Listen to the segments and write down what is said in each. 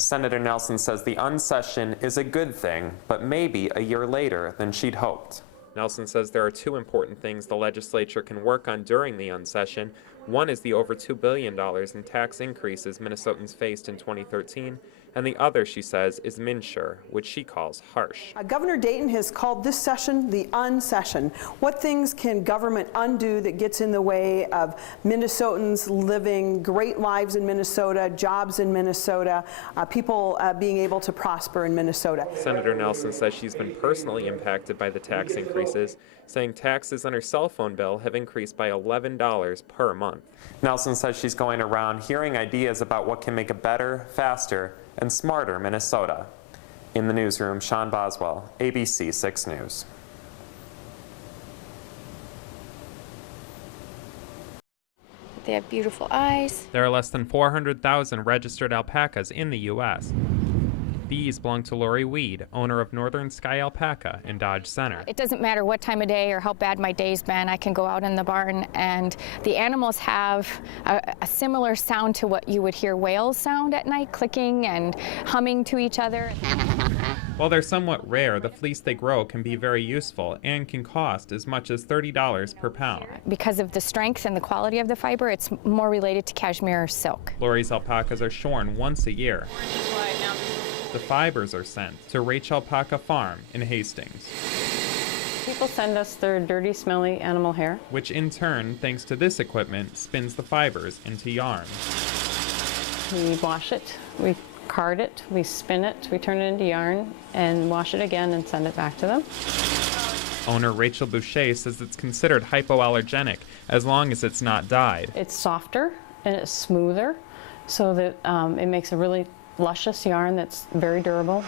Senator Nelson says the unsession is a good thing, but maybe a year later than she'd hoped. Nelson says there are two important things the legislature can work on during the unsession. One is the over $2 billion in tax increases Minnesotans faced in 2013, and the other, she says, is MNsure, which she calls harsh. Governor Dayton has called this session the unsession. What things can government undo that gets in the way of Minnesotans living great lives in Minnesota, jobs in Minnesota, people being able to prosper in Minnesota? Senator Nelson says she's been personally impacted by the tax increases, saying taxes on her cell phone bill have increased by $11 per month. Nelson says she's going around hearing ideas about what can make a better, faster, and smarter Minnesota. In the newsroom, Sean Boswell, ABC 6 News. They have beautiful eyes. There are less than 400,000 registered alpacas in the U.S. These belong to Lori Weed, owner of Northern Sky Alpaca in Dodge Center. It doesn't matter what time of day or how bad my day's been, I can go out in the barn and the animals have a similar sound to what you would hear whales sound at night, clicking and humming to each other. While they're somewhat rare, the fleece they grow can be very useful and can cost as much as $30 per pound. Because of the strength and the quality of the fiber, it's more related to cashmere silk. Lori's alpacas are shorn once a year. The fibers are sent to Rachel Alpaca Farm in Hastings. People send us their dirty, smelly animal hair, which in turn, thanks to this equipment, spins the fibers into yarn. We wash it, we card it, we spin it, we turn it into yarn, and wash it again and send it back to them. Owner Rachel Boucher says it's considered hypoallergenic as long as it's not dyed. It's softer and it's smoother, so that it makes a really luscious yarn that's very durable.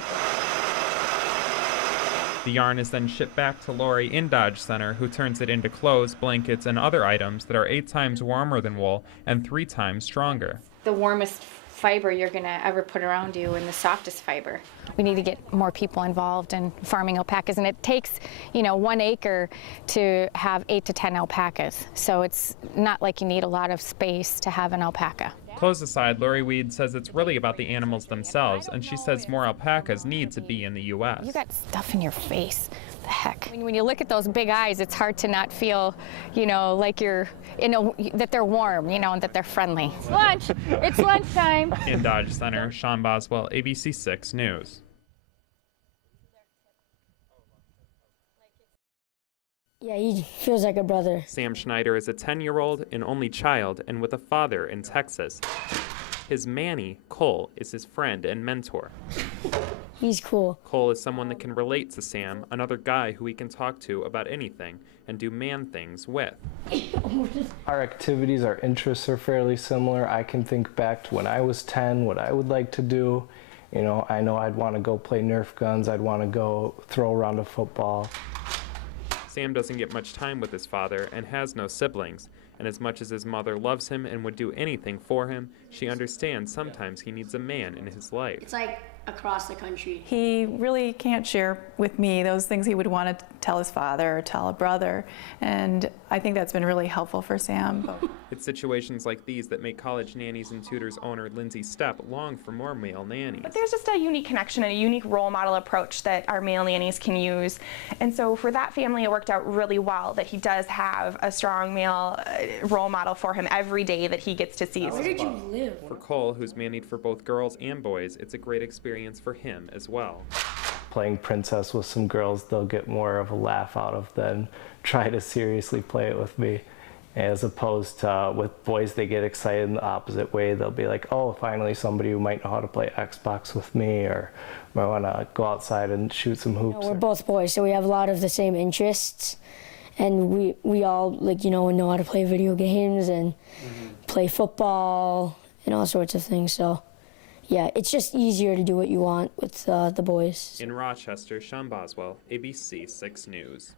The yarn is then shipped back to Lori in Dodge Center, who turns it into clothes, blankets, and other items that are 8 times warmer than wool and 3 times stronger. The warmest fiber you're going to ever put around you and the softest fiber. We need to get more people involved in farming alpacas, and it takes, 1 acre to have 8 to 10 alpacas. So it's not like you need a lot of space to have an alpaca. Clothes aside, Lori Weed says it's really about the animals themselves, and she says more alpacas need to be in the U.S. You got stuff in your face. The heck. When you look at those big eyes, it's hard to not feel, like that they're warm, and that they're friendly. It's lunch. It's lunchtime. In Dodge Center, Sean Boswell, ABC 6 News. Yeah, he feels like a brother. Sam Schneider is a 10-year-old, an only child, and with a father in Texas. His Manny, Cole, is his friend and mentor. He's cool. Cole is someone that can relate to Sam, another guy who he can talk to about anything and do man things with. Our activities, our interests are fairly similar. I can think back to when I was 10, what I would like to do. I know I'd want to go play Nerf guns. I'd want to go throw around a football. Sam doesn't get much time with his father and has no siblings, and as much as his mother loves him and would do anything for him, she understands sometimes he needs a man in his life. It's like across the country. He really can't share with me those things he would want to tell his father or tell a brother, and I think that's been really helpful for Sam. It's situations like these that make College Nannies and Tutors owner Lindsay Stepp long for more male nannies. But there's just a unique connection and a unique role model approach that our male nannies can use. And so for that family, it worked out really well that he does have a strong male role model for him every day that he gets to see. Where did you live? For Cole, who's nannied for both girls and boys, it's a great experience for him as well. Playing princess with some girls, they'll get more of a laugh out of than try to seriously play it with me. As opposed to with boys, they get excited in the opposite way. They'll be like, oh, finally somebody who might know how to play Xbox with me, or might want to go outside and shoot some hoops. We're both boys, so we have a lot of the same interests. And we all, know how to play video games and play football and all sorts of things. So, yeah, it's just easier to do what you want with the boys. In Rochester, Sean Boswell, ABC 6 News.